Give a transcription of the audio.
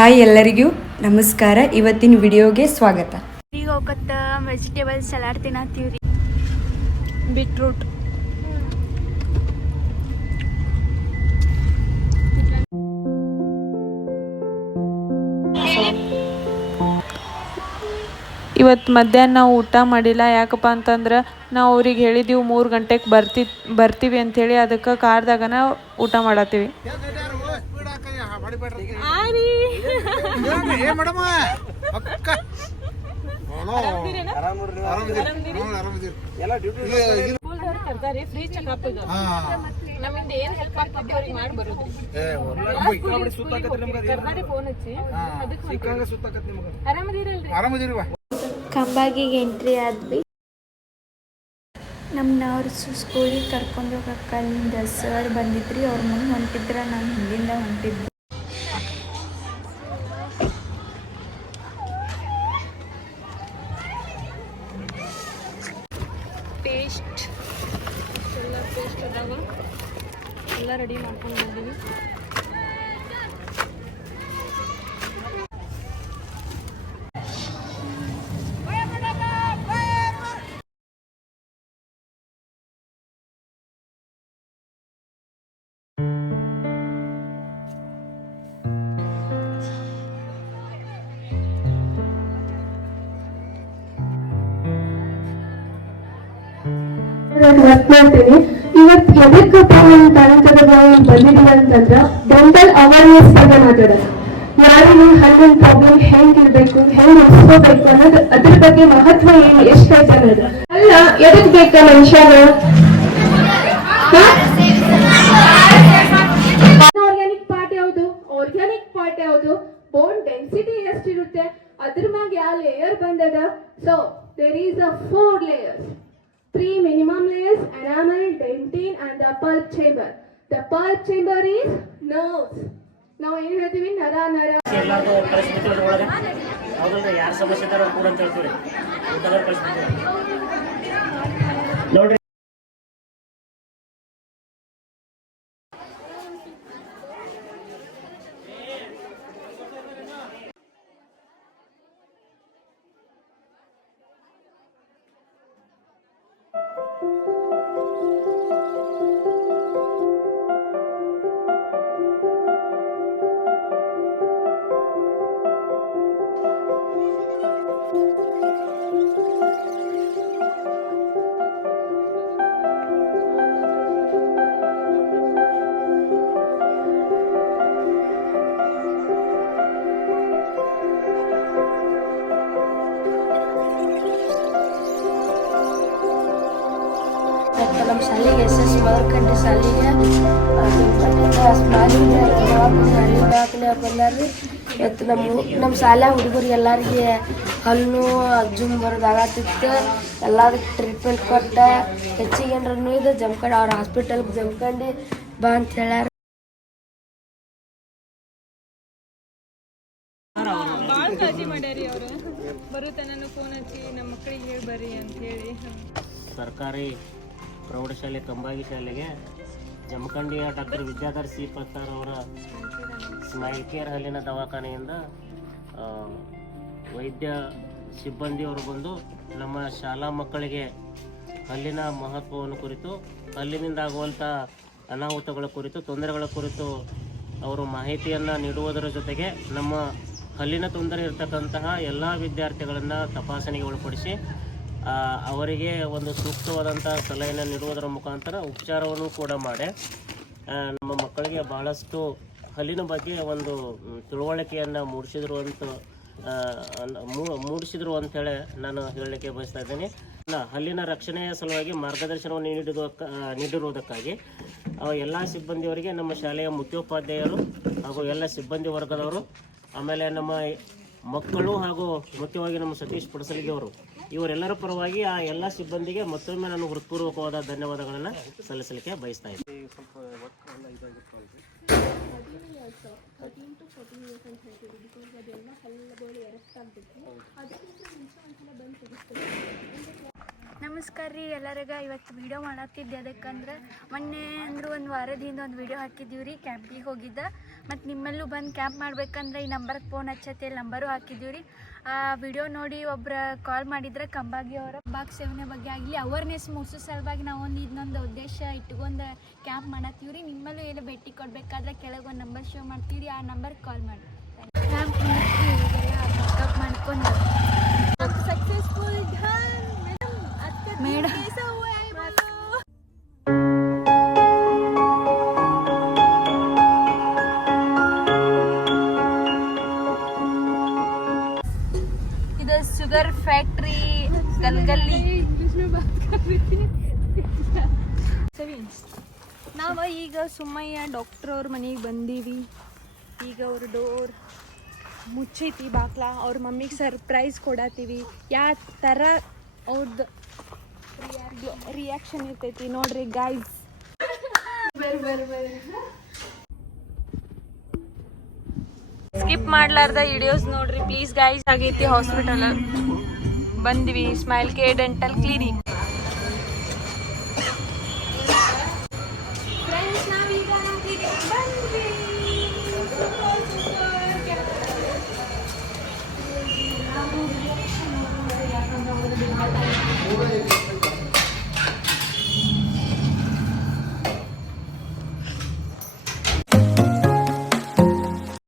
Hi ಎಲ್ಲರಿಗೂ ನಮಸ್ಕಾರ. ಇವತ್ತಿನ ವಿಡಿಯೋಗೆ ಸ್ವಾಗತ. ಈಗ ಹೋಗತ್ತ ವೆಜಿಟೇಬಲ್ ಸಲಾಡ್ ತಿನ್ನತ್ತೀವ್ರಿ. ಬೀಟ್ರೂಟ್ ಇವತ್ತು ಮಧ್ಯಾಹ್ನ ನಾವು ಊಟ ಮಾಡಿಲ್ಲ. ಯಾಕಪ್ಪ ಅಂತಂದ್ರೆ ನಾವು ಅವ್ರಿಗೆ ಹೇಳಿದ್ದೀವಿ 3 ಗಂಟೆಗೆ ಬರ್ತೀವಿ ಅಂಥೇಳಿ. ಅದಕ್ಕೆ ಕಾರ್ದಾಗನ ಊಟ ಮಾಡತ್ತೀವಿ. ಕಂಬಾಗಿಗೆ ಎಂಟ್ರಿ ಆದ್ವಿ. ನಮ್ಮನ್ನವ್ರು ಸ್ಕೂಲಿಗೆ ಕರ್ಕೊಂಡು ಹೋಗಕ್ಕೆ ಅಲ್ಲಿಂದ ಸರ್ ಬಂದಿದ್ರಿ. ಅವ್ರ ಮುಂದೆ ಹೊಂಟಿದ್ರ, ನಾನು ಹಿಂದಿಂದ ಹೊಂಟಿದ್ದೆ. ಪೇಸ್ಟ್ ಅದಾವ, ಎಲ್ಲ ರೆಡಿ ಮಾಡ್ಕೊಂಡು ಬಂದೀವಿ. ಮಾಡ್ತೀನಿ. ಇವತ್ತು ಎದಕ್ಕಪ್ಪ ಬಂದಿದ್ದೀವಿ ಅಂತಂದ್ರ ಡೆಂಟಲ್ ಅವೇರ್ನೆಸ್ ಬಗ್ಗೆ ಮಾತಾಡೋಣ. ಯಾರಿಗೆ ಹಣ್ಣಿನ ಪ್ರಾಬ್ಲಮ್ ಹೆಂಗ್ ಇರ್ಬೇಕು, ಹೆಂಗ್ ಉಳಿಸ್ಕೋಬೇಕು ಅನ್ನೋದು, ಅದ್ರ ಬಗ್ಗೆ ಮಹತ್ವ ಏನು ಎಷ್ಟೈತೆ ಅನ್ನೋದು. ಅಲ್ಲ, ಎದಕ್ ಬೇಕ ಮನುಷ್ಯಗಳು? ಆರ್ಗ್ಯಾನಿಕ್ ಪಾರ್ಟ್ ಯಾವುದು, ಆರ್ಗ್ಯಾನಿಕ್ ಪಾರ್ಟ್ ಯಾವುದು, ಬೋನ್ ಡೆನ್ಸಿಟಿ ಎಷ್ಟಿರುತ್ತೆ, ಅದ್ರ ಮ್ಯಾಗ ಯಾವ ಲೇಯರ್ ಬಂದದ. So there is a 4 layers. 3 minimum layers: enamel, dentine and the pulp chamber. The pulp chamber is nerves. ನಾವು ಏನು ಹೇಳ್ತೀವಿ, ನರ ಎಲ್ಲಾರ್ದು ಪರಿಸ್ಥಿತಿ ಒಳಗೆ ಯಾವುದಲ್ಲ ಯಾರು ಸಮಸ್ಯೆ ಇದ್ದಾರೋ ಕೂಡ ಅಂತ ಹೇಳ್ತೀವಿ. ನೋಡ್ರಿ, ನಮ್ಮ ಶಾಲೆಗೆ SS ಮದರ್ಕಂಡಿ ಶಾಲೆಗೆ ಬಂದಾರ್ರಿ. ಇವತ್ತು ನಮ್ಮ ಶಾಲೆ ಹುಡುಗರಿಗೆ ಎಲ್ಲರಿಗೆ ಹಲ್ಲು ಅಜ್ಜುಮ್ ಬರೋದಾಗತ್ತಿತ್ತು. ಎಲ್ಲದಕ್ಕೆ ಟ್ರೀಟ್ಮೆಂಟ್ ಕೊಟ್ಟ, ಹೆಚ್ಚಿಗೆ ಏನಾರು ಇದು ಜಮ್ಕಂಡು ಅವ್ರ ಹಾಸ್ಪಿಟಲ್ಗೆ ಜಮ್ಕಂಡು ಬಾ ಅಂತ ಹೇಳ್ಯಾರ. ಭಾಳ ಕಾಳಜಿ ಮಾಡ್ಯಾರಿ ಅವರು. ಬರುತ್ತಾನು ಫೋನ್ ಹಚ್ಚಿ ನಮ್ಮ ಮಕ್ಕಳಿಗೆ ಹೇಳಿ ಬರ್ರಿ ಅಂತ ಹೇಳಿ. ಸರ್ಕಾರಿ ಪ್ರೌಢಶಾಲೆ ಕಂಬಾಗಿ ಶಾಲೆಗೆ ಜಮಖಂಡಿಯ ಡಾಕ್ಟರ್ ವಿದ್ಯಾಧರ್ ಸಿ ಪತ್ತಾರ್ ಅವರ ಸ್ಮೈಲ್ ಕೇರ್ ಹಲ್ಲಿನ ದವಾಖಾನೆಯಿಂದ ವೈದ್ಯ ಸಿಬ್ಬಂದಿಯವರು ಬಂದು ನಮ್ಮ ಶಾಲಾ ಮಕ್ಕಳಿಗೆ ಹಲ್ಲಿನ ಮಹತ್ವವನ್ನು ಕುರಿತು, ಹಲ್ಲಿನಿಂದ ಆಗುವಂಥ ಅನಾಹುತಗಳ ಕುರಿತು, ತೊಂದರೆಗಳ ಕುರಿತು ಅವರು ಮಾಹಿತಿಯನ್ನು ನೀಡುವುದರ ಜೊತೆಗೆ ನಮ್ಮ ಹಲ್ಲಿನ ತೊಂದರೆ ಇರತಕ್ಕಂತಹ ಎಲ್ಲ ವಿದ್ಯಾರ್ಥಿಗಳನ್ನು ತಪಾಸಣೆಗೆ ಒಳಪಡಿಸಿ ಅವರಿಗೆ ಒಂದು ಸೂಕ್ತವಾದಂಥ ಸಲಹೆಯನ್ನು ನೀಡುವುದರ ಮುಖಾಂತರ ಉಪಚಾರವನ್ನು ಕೂಡ ಮಾಡಿ ನಮ್ಮ ಮಕ್ಕಳಿಗೆ ಬಹಳಷ್ಟು ಹಲ್ಲಿನ ಬಗ್ಗೆ ಒಂದು ತಿಳುವಳಿಕೆಯನ್ನು ಮೂಡಿಸಿದ್ರು ಅಂಥೇಳಿ ನಾನು ಹೇಳಲಿಕ್ಕೆ ಬಯಸ್ತಾ ಇದ್ದೀನಿ. ಹಲ್ಲಿನ ರಕ್ಷಣೆಯ ಸಲುವಾಗಿ ಮಾರ್ಗದರ್ಶನವನ್ನು ನೀಡಿರುವುದಕ್ಕಾಗಿ ಎಲ್ಲ ಸಿಬ್ಬಂದಿಯವರಿಗೆ, ನಮ್ಮ ಶಾಲೆಯ ಮುಖ್ಯೋಪಾಧ್ಯಾಯರು ಹಾಗೂ ಎಲ್ಲ ಸಿಬ್ಬಂದಿ ವರ್ಗದವರು, ಆಮೇಲೆ ನಮ್ಮ ಮಕ್ಕಳು ಹಾಗೂ ಮುಖ್ಯವಾಗಿ ನಮ್ಮ ಸತೀಶ್ ಪಡಸಲಿಗೆ ಅವರು, ಇವರೆಲ್ಲರ ಪರವಾಗಿ ಆ ಎಲ್ಲ ಸಿಬ್ಬಂದಿಗೆ ಮತ್ತೊಮ್ಮೆ ನಾನು ಹೃತ್ಪೂರ್ವಕವಾದ ಧನ್ಯವಾದಗಳನ್ನು ಸಲ್ಲಿಸಲಿಕ್ಕೆ ಬಯಸ್ತಾ ಇದ್ದೀನಿ. ನಮ್ಮ ನಮಸ್ಕಾರ ರೀ ಎಲ್ಲರಿಗ. ಇವತ್ತು ವಿಡಿಯೋ ಮಾಡತ್ತಿದ್ದೆ ಅದಕ್ಕಂದ್ರೆ ಮೊನ್ನೆ ಅಂದ್ರೆ ಒಂದು ವಾರದ ಹಿಂದೆ ಒಂದು ವಿಡಿಯೋ ಹಾಕಿದ್ದೀವಿ ರೀ, ಕ್ಯಾಂಪಿಗೆ ಹೋಗಿದ್ದ. ಮತ್ತು ನಿಮ್ಮೆಲ್ಲೂ ಬಂದು ಕ್ಯಾಂಪ್ ಮಾಡ್ಬೇಕಂದ್ರೆ ಈ ನಂಬರ್ಗೆ ಫೋನ್ ಹಚ್ಚತ್ತೆ, ನಂಬರು ಹಾಕಿದ್ದೀವಿ ರೀ. ಆ ವಿಡಿಯೋ ನೋಡಿ ಒಬ್ಬರು ಕಾಲ್ ಮಾಡಿದ್ರೆ ಕಂಬಾಗಿ ಅವರ ತಂಬಾಕು ಸೇವನೆ ಬಗ್ಗೆ ಆಗಲಿ ಅವೇರ್ನೆಸ್ ಮೂಡಿಸೋ ಸಲುವಾಗಿ ನಾವು ಇನ್ನೊಂದು ಉದ್ದೇಶ ಇಟ್ಕೊಂಡು ಕ್ಯಾಂಪ್ ಮಾಡತ್ತೀವಿ ರೀ. ನಿಮ್ಮಲ್ಲೂ ಏನೋ ಭೇಟಿ ಕೊಡಬೇಕಾದ್ರೆ ಕೆಳಗೆ ಒಂದು ನಂಬರ್ ಶೋ ಮಾಡ್ತೀವಿ ರೀ, ಆ ನಂಬರ್ಗೆ ಕಾಲ್ ಮಾಡಿ. ಕ್ಯಾಂಪ್ ಮೇಕಪ್ ಮಾಡ್ಕೊಂಡು ಸಕ್ಸಸ್ಫುಲ್ ಮೇಡಮ್. ಇದು ಶುಗರ್ ಫ್ಯಾಕ್ಟ್ರಿ ಗಲ್ಗಲ್ಲಿ. ನಾವು ಈಗ ಸುಮ್ಮಯ್ಯ ಡಾಕ್ಟರ್ ಅವ್ರ ಮನೆಗೆ ಬಂದೀವಿ. ಈಗ ಅವ್ರ ಡೋರ್ ಮುಚ್ಚೈತಿ ಬಾಕ್ಲ. ಅವ್ರ ಮಮ್ಮಿಗೆ ಸರ್ಪ್ರೈಸ್ ಕೊಡತ್ತೀವಿ. ಯಾವ ಥರ ಅವ್ರದ್ದು ರಿಯಾಕ್ಷನ್ ಇರ್ತೈತಿ ನೋಡ್ರಿ ಗೈಸ್. ಸ್ಕಿಪ್ ಮಾಡ್ಲಾರ್ದ ವಿಡಿಯೋಸ್ ನೋಡ್ರಿ ಪ್ಲೀಸ್ ಗೈಸ್. ಆಗೈತಿ ಹಾಸ್ಪಿಟಲ್ ಬಂದ್ವಿ, ಸ್ಮೈಲ್ ಕೇರ್ ಡೆಂಟಲ್ ಕ್ಲಿನಿಕ್.